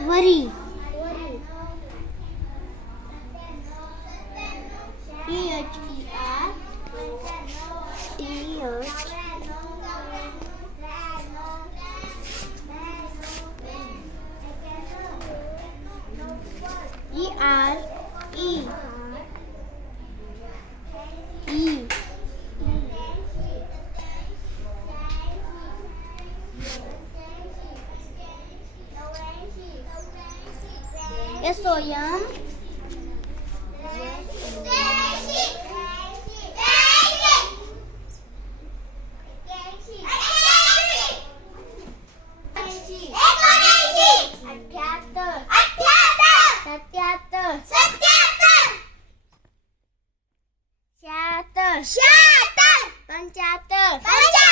Worry. E R E Yes, I am. Shut up! Don't shut up! Don't shut up!